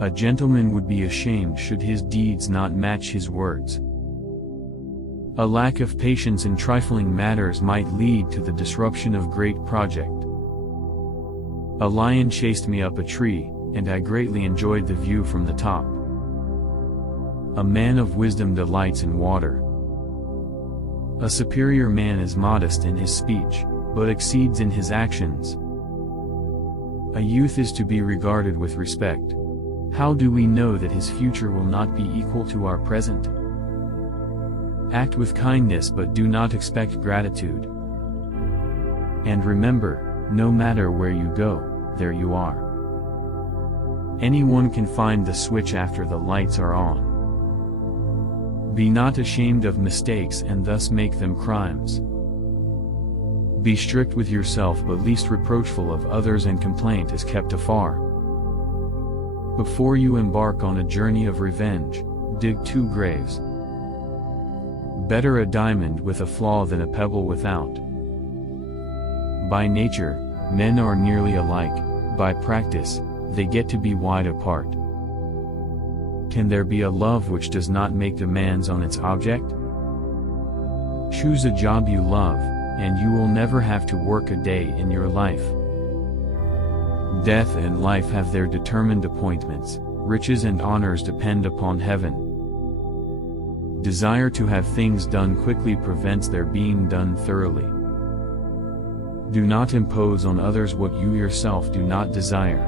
A gentleman would be ashamed should his deeds not match his words. A lack of patience in trifling matters might lead to the disruption of great project. A lion chased me up a tree, and I greatly enjoyed the view from the top. A man of wisdom delights in water. A superior man is modest in his speech, but exceeds in his actions. A youth is to be regarded with respect. How do we know that his future will not be equal to our present? Act with kindness but do not expect gratitude. And remember, no matter where you go, there you are. Anyone can find the switch after the lights are on. Be not ashamed of mistakes and thus make them crimes. Be strict with yourself but least reproachful of others, and complaint is kept afar. Before you embark on a journey of revenge, dig 2 graves. Better a diamond with a flaw than a pebble without. By nature, men are nearly alike. By practice, they get to be wide apart. Can there be a love which does not make demands on its object? Choose a job you love, and you will never have to work a day in your life. Death and life have their determined appointments, riches and honors depend upon heaven. Desire to have things done quickly prevents their being done thoroughly. Do not impose on others what you yourself do not desire.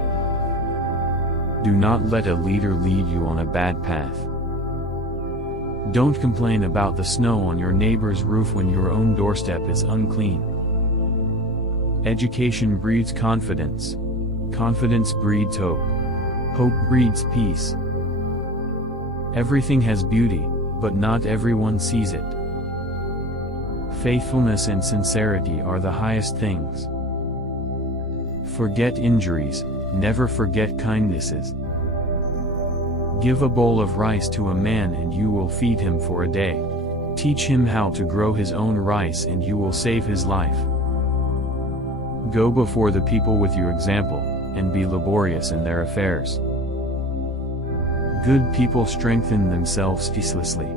Do not let a leader lead you on a bad path. Don't complain about the snow on your neighbor's roof when your own doorstep is unclean. Education breeds confidence. Confidence breeds hope. Hope breeds peace. Everything has beauty, but not everyone sees it. Faithfulness and sincerity are the highest things. Forget injuries, never forget kindnesses. Give a bowl of rice to a man and you will feed him for a day. Teach him how to grow his own rice and you will save his life. Go before the people with your example, and be laborious in their affairs. Good people strengthen themselves ceaselessly.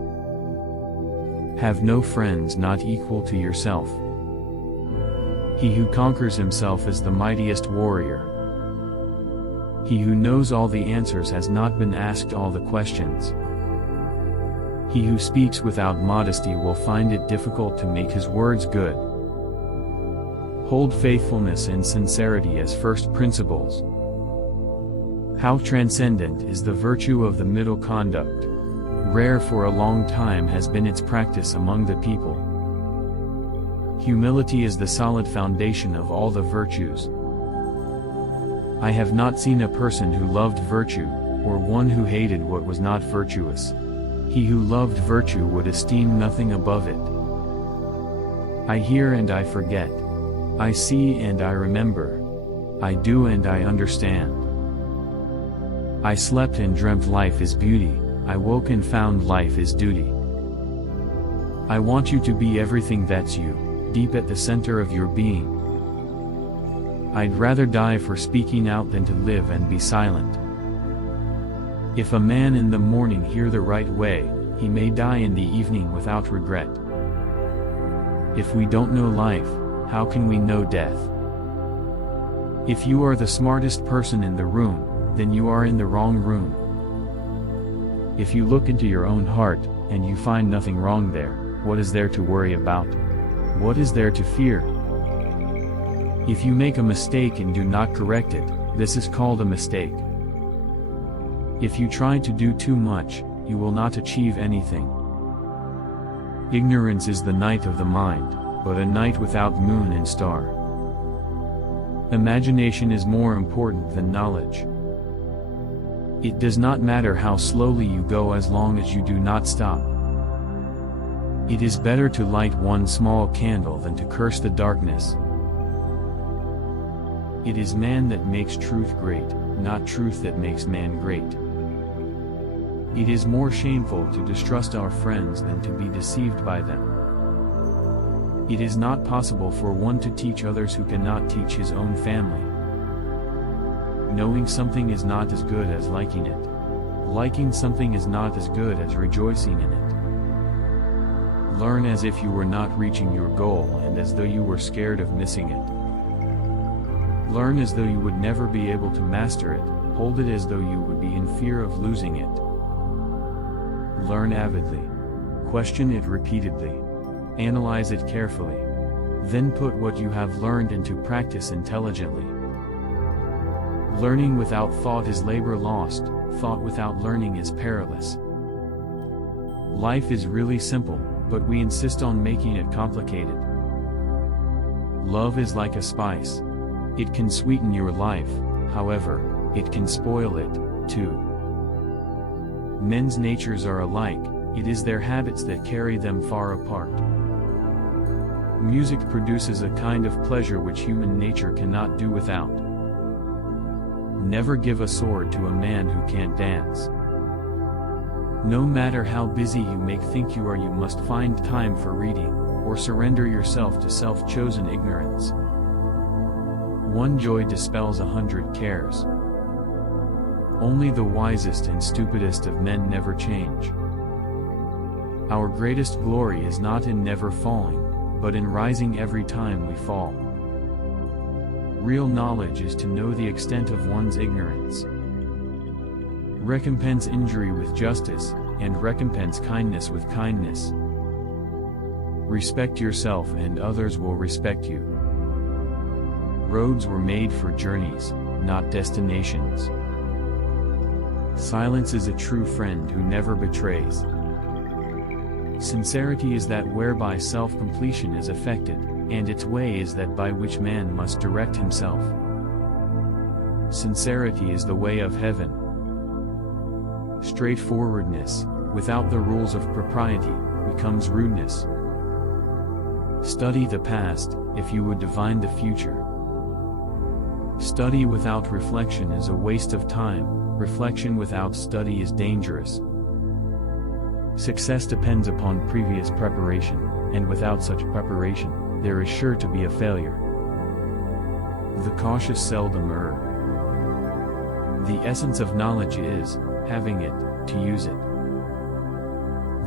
Have no friends not equal to yourself. He who conquers himself is the mightiest warrior. He who knows all the answers has not been asked all the questions. He who speaks without modesty will find it difficult to make his words good. Hold faithfulness and sincerity as first principles. How transcendent is the virtue of the middle conduct! Rare for a long time has been its practice among the people. Humility is the solid foundation of all the virtues. I have not seen a person who loved virtue, or one who hated what was not virtuous. He who loved virtue would esteem nothing above it. I hear and I forget. I see and I remember. I do and I understand. I slept and dreamt life is beauty, I woke and found life is duty. I want you to be everything that's you, deep at the center of your being. I'd rather die for speaking out than to live and be silent. If a man in the morning hear the right way, he may die in the evening without regret. If we don't know life, how can we know death? If you are the smartest person in the room, then you are in the wrong room. If you look into your own heart, and you find nothing wrong there, what is there to worry about? What is there to fear? If you make a mistake and do not correct it, this is called a mistake. If you try to do too much, you will not achieve anything. Ignorance is the night of the mind, but a night without moon and star. Imagination is more important than knowledge. It does not matter how slowly you go as long as you do not stop. It is better to light one small candle than to curse the darkness. It is man that makes truth great, not truth that makes man great. It is more shameful to distrust our friends than to be deceived by them. It is not possible for one to teach others who cannot teach his own family. Knowing something is not as good as liking it. Liking something is not as good as rejoicing in it. Learn as if you were not reaching your goal and as though you were scared of missing it. Learn as though you would never be able to master it, hold it as though you would be in fear of losing it. Learn avidly. Question it repeatedly. Analyze it carefully. Then put what you have learned into practice intelligently. Learning without thought is labor lost, thought without learning is perilous. Life is really simple, but we insist on making it complicated. Love is like a spice. It can sweeten your life, however, it can spoil it, too. Men's natures are alike, it is their habits that carry them far apart. Music produces a kind of pleasure which human nature cannot do without. Never give a sword to a man who can't dance. No matter how busy you may think you are, you must find time for reading, or surrender yourself to self-chosen ignorance. One joy dispels 100 cares. Only the wisest and stupidest of men never change. Our greatest glory is not in never falling, but in rising every time we fall. Real knowledge is to know the extent of one's ignorance. Recompense injury with justice, and recompense kindness with kindness. Respect yourself and others will respect you. Roads were made for journeys, not destinations. Silence is a true friend who never betrays. Sincerity is that whereby self-completion is effected, and its way is that by which man must direct himself. Sincerity is the way of heaven. Straightforwardness, without the rules of propriety, becomes rudeness. Study the past, if you would divine the future. Study without reflection is a waste of time, reflection without study is dangerous. Success depends upon previous preparation, and without such preparation, there is sure to be a failure. The cautious seldom err. The essence of knowledge is, having it, to use it.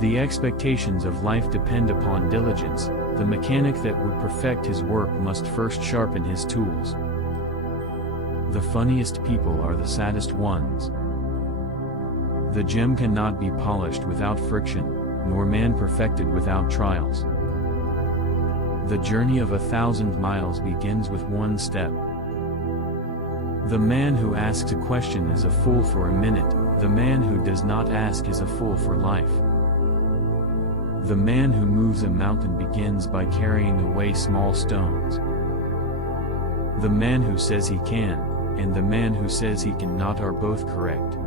The expectations of life depend upon diligence. The mechanic that would perfect his work must first sharpen his tools. The funniest people are the saddest ones. The gem cannot be polished without friction, nor man perfected without trials. The journey of 1,000 miles begins with one step. The man who asks a question is a fool for a minute, the man who does not ask is a fool for life. The man who moves a mountain begins by carrying away small stones. The man who says he can, and the man who says he cannot are both correct.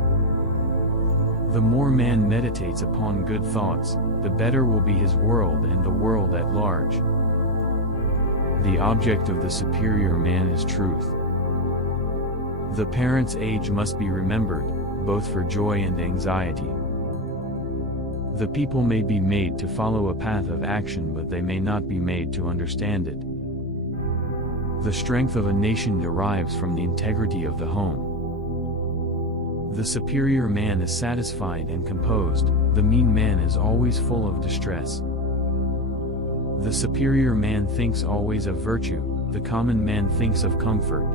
The more man meditates upon good thoughts, the better will be his world and the world at large. The object of the superior man is truth. The parent's age must be remembered, both for joy and anxiety. The people may be made to follow a path of action, but they may not be made to understand it. The strength of a nation derives from the integrity of the home. The superior man is satisfied and composed, the mean man is always full of distress. The superior man thinks always of virtue, the common man thinks of comfort.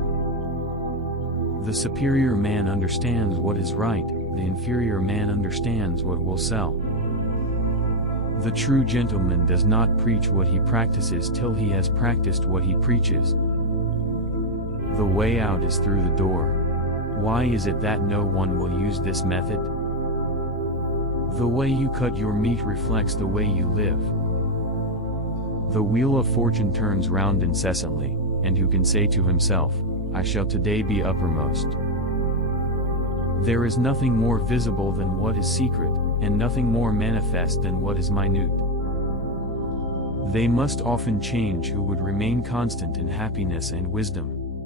The superior man understands what is right, the inferior man understands what will sell. The true gentleman does not preach what he practices till he has practiced what he preaches. The way out is through the door. Why is it that no one will use this method? The way you cut your meat reflects the way you live. The wheel of fortune turns round incessantly, and who can say to himself, I shall today be uppermost? There is nothing more visible than what is secret, and nothing more manifest than what is minute. They must often change who would remain constant in happiness and wisdom.